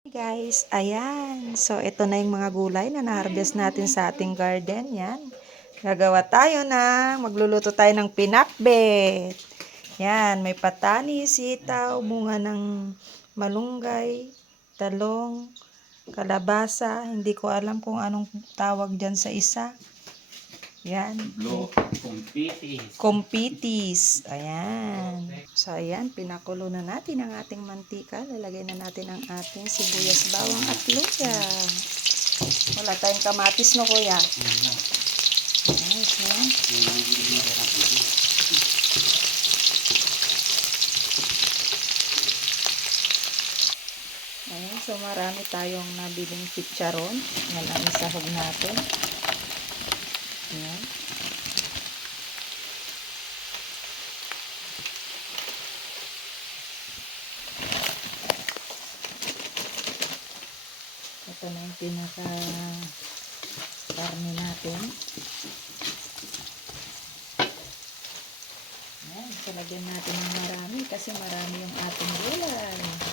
Hey guys, ayan. So, ito na yung mga gulay na na-harvest natin sa ating garden. Yan. Gagawa tayo magluluto tayo ng pinakbet. Yan, may patani, sitaw, bunga ng malunggay, talong, kalabasa. Hindi ko alam kung anong tawag dyan sa isa. Yan. Compitis. Ayan. So, ayan. Pinakulo na natin ang ating mantika. Lalagay na natin ang ating sibuyas, bawang at luya. Wala tayong kamatis, no, kuya? Nice, no? Ayan. So, marami tayong nabiling chicharon. Yan ang isahog natin. Ayan. Ito na yung pinaka-karne natin. Ayan, so lagyan natin ng marami kasi marami yung ating gulay.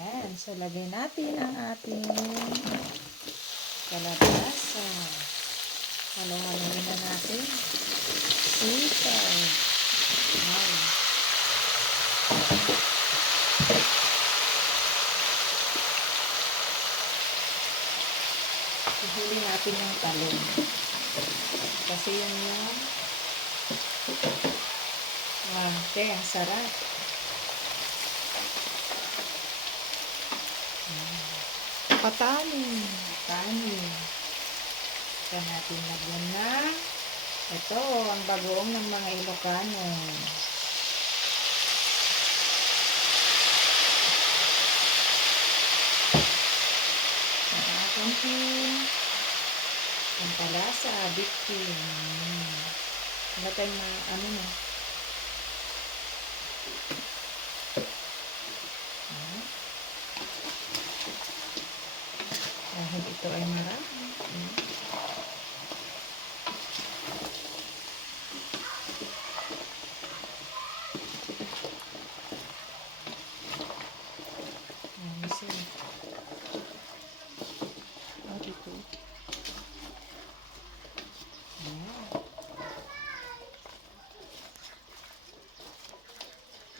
Ayan, so lagyan natin ang ating kalabasa. Halo-haloin na natin. Sitaw. Wow. Ihuli natin yung talong. Kasi yun yung ang sarap. Patani. Ito natin lagyan na. Ito, ang bagoong ng mga Ilocano. Konting pampalasa, bitin. Wala tayong ano na. Dahil ito ay marami.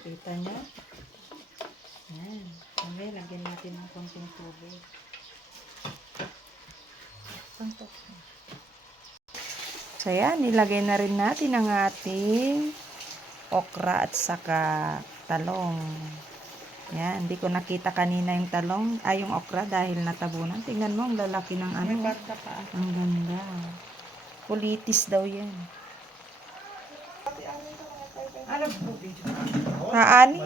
Kita nyo? Yan. Okay, lagyan natin ng konting tubig. So yan, nilagay na rin natin ang ating okra at saka talong. Yan, hindi ko nakita kanina yung talong, yung okra dahil natabunan. Tingnan mo, ang lalaki ng ano. Ang ganda. Kulitis daw yan. Haani?